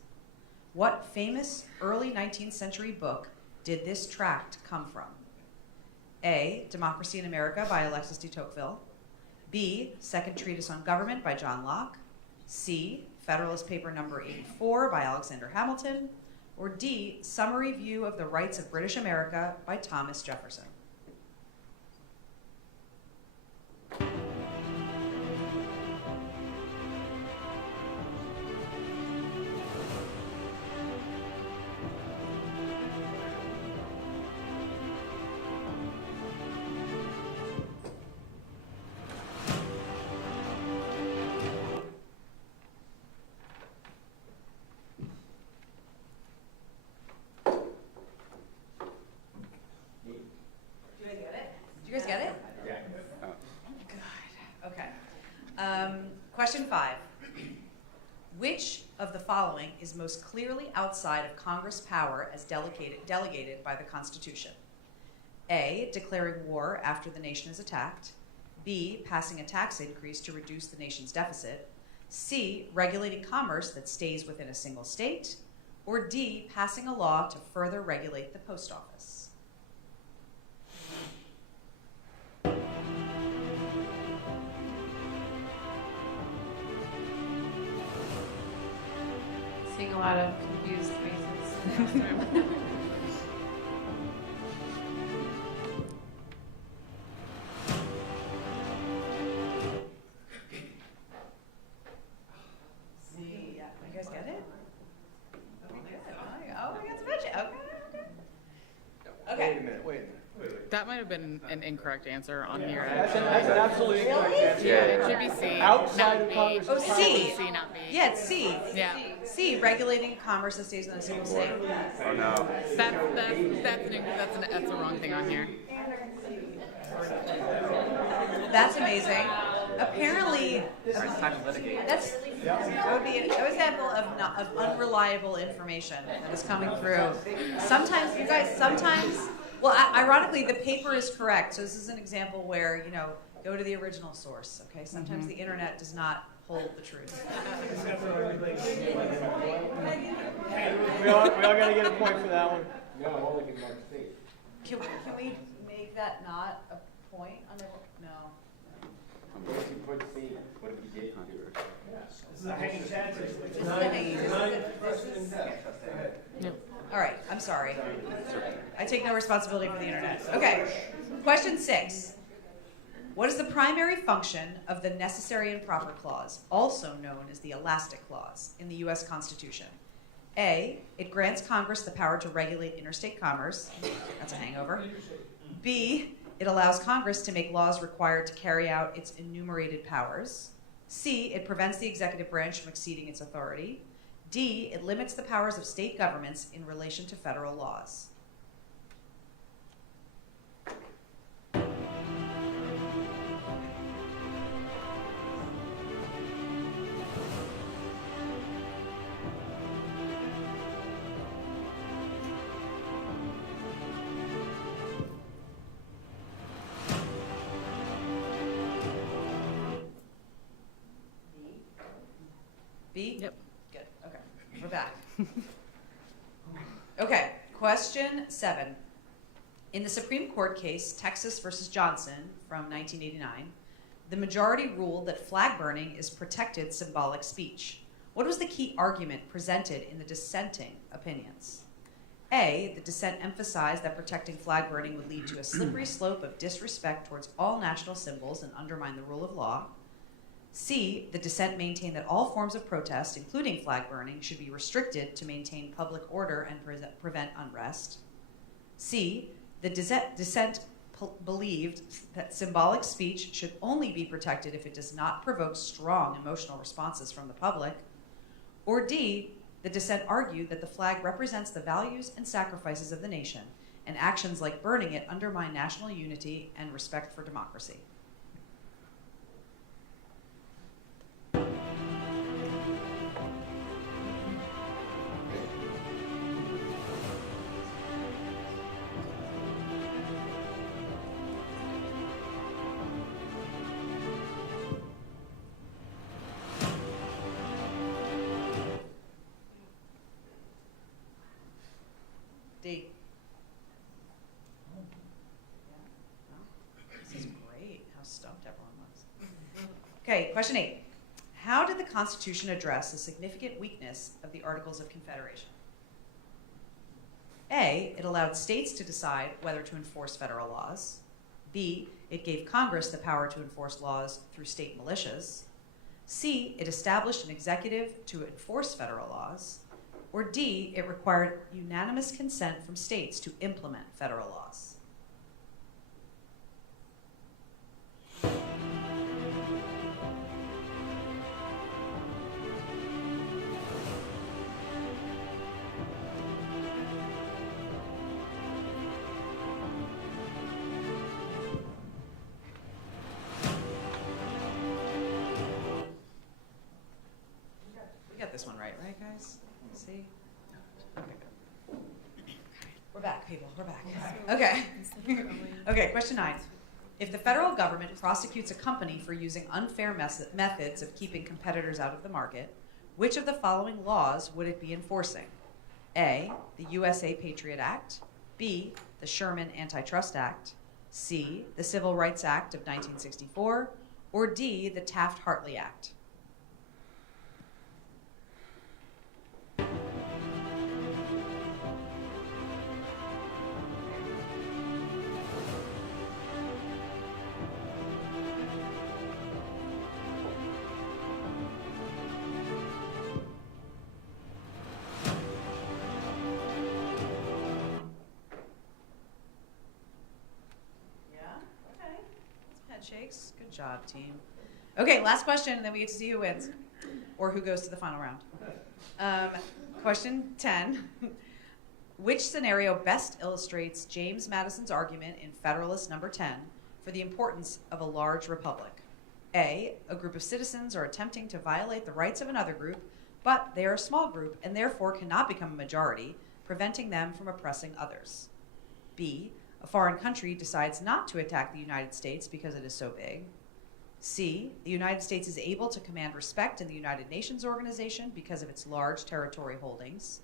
What famous early 19th century book did this tract come from? A. Democracy in America by Alexis de Tocqueville. B. Second Treatise on Government by John Locke. C. Federalist Paper number 84 by Alexander Hamilton. Or D. Summary View of the Rights of British America by Thomas Jefferson. Question 5. Which of the following is most clearly outside of Congress' power as delegated by the Constitution? A. Declaring war after the nation is attacked. B. Passing a tax increase to reduce the nation's deficit. C, regulating commerce that stays within a single state, or D, passing a law to further regulate the post office? Seeing a lot of confused faces. C, yeah. You guys get it? Okay, good. Oh, we got some budget. Okay. Wait a minute. That might have been an incorrect answer on here. That's an absolutely incorrect answer. Yeah, it should be C. Outside not of B. Congress. Oh, C. C, not B. Yeah, it's C. Yeah. C, regulating commerce that stays in a single state. Oh, no. That's the wrong thing on here. That's amazing. Apparently, that's that would be an example of unreliable information that is coming through. Sometimes, you guys, well, ironically, the paper is correct. So this is an example where, go to the original source, okay? Sometimes the internet does not hold the truth. We all got to get a point for that one. No, I'm only getting Mark State. Can we make that not a point on the, no. What if you put C? What if you did do it? This is a hanging chad All right, I'm sorry. I take no responsibility for the internet. Okay, question 6. What is the primary function of the necessary and proper clause, also known as the elastic clause, in the U.S. Constitution? A, it grants Congress the power to regulate interstate commerce. That's a hangover. B, it allows Congress to make laws required to carry out its enumerated powers. C, it prevents the executive branch from exceeding its authority. D, it limits the powers of state governments in relation to federal laws. B? Yep. Good. Okay. We're back. Okay. Question 7. In the Supreme Court case, Texas versus Johnson from 1989, the majority ruled that flag burning is protected symbolic speech. What was the key argument presented in the dissenting opinions? A, the dissent emphasized that protecting flag burning would lead to a slippery slope of disrespect towards all national symbols and undermine the rule of law. C, the dissent maintained that all forms of protest, including flag burning, should be restricted to maintain public order and prevent unrest. C, the dissent believed that symbolic speech should only be protected if it does not provoke strong emotional responses from the public. Or D, the dissent argued that the flag represents the values and sacrifices of the nation, and actions like burning it undermine national unity and respect for democracy. D. This is great, how stumped everyone was. Okay, question 8. How did the Constitution address the significant weakness of the Articles of Confederation? A, it allowed states to decide whether to enforce federal laws. B, it gave Congress the power to enforce laws through state militias. C, it established an executive to enforce federal laws. Or D, it required unanimous consent from states to implement federal laws. We got this one right, guys? See? Okay, good. We're back, people. We're back. Okay. Okay, question 9. If the federal government prosecutes a company for using unfair methods of keeping competitors out of the market, which of the following laws would it be enforcing? A, the USA Patriot Act, B, the Sherman Antitrust Act, C, the Civil Rights Act of 1964, or D, the Taft-Hartley Act? Shakes. Good job, team. Okay, last question, and then we get to see who wins or who goes to the final round. Question 10. Which scenario best illustrates James Madison's argument in Federalist Number 10 for the importance of a large republic? A group of citizens are attempting to violate the rights of another group, but they are a small group and therefore cannot become a majority, preventing them from oppressing others. B, a foreign country decides not to attack the United States because it is so big. C, the United States is able to command respect in the United Nations organization because of its large territory holdings.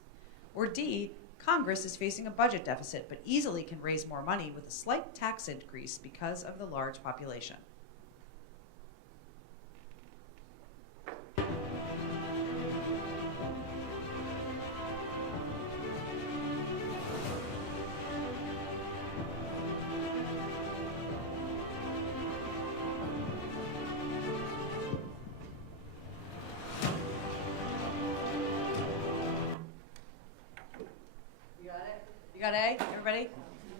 Or D, Congress is facing a budget deficit but easily can raise more money with a slight tax increase because of the large population. You got A, everybody?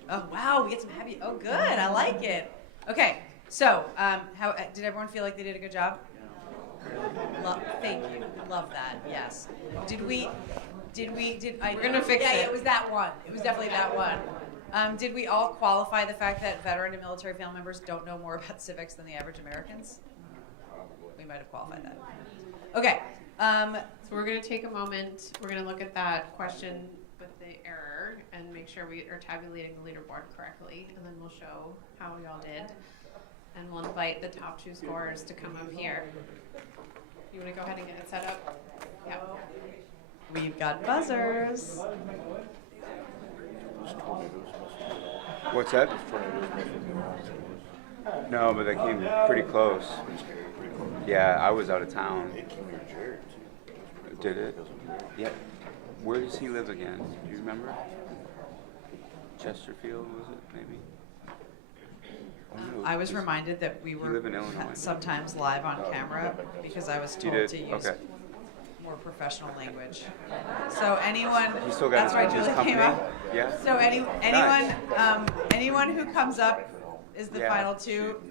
Oh, wow, we get some heavy, oh, good, I like it. Okay, so, how did everyone feel like they did a good job? Thank you, love that, yes. We're gonna fix it. Yeah, it was that one, it was definitely that one. Did we all qualify the fact that veteran and military family members don't know more about civics than the average Americans? We might have qualified that. Okay. So we're going to take a moment. We're going to look at that question with the error and make sure we are tabulating the leaderboard correctly, and then we'll show how we all did. And we'll invite the top two scorers to come up here. You want to go ahead and get it set up? Yeah. We've got buzzers. What's that? No, but they came pretty close. Yeah, I was out of town. Did it? Yeah. Where does he live again? Do you remember? Chesterfield, was it, maybe? Oh, no, I was reminded that we were live in Illinois? sometimes live on camera because I was You told did? to use Okay. more professional language. So anyone, He still got that's why his Julie company? came up. Yeah? So anyone who comes up is the Yeah. final two.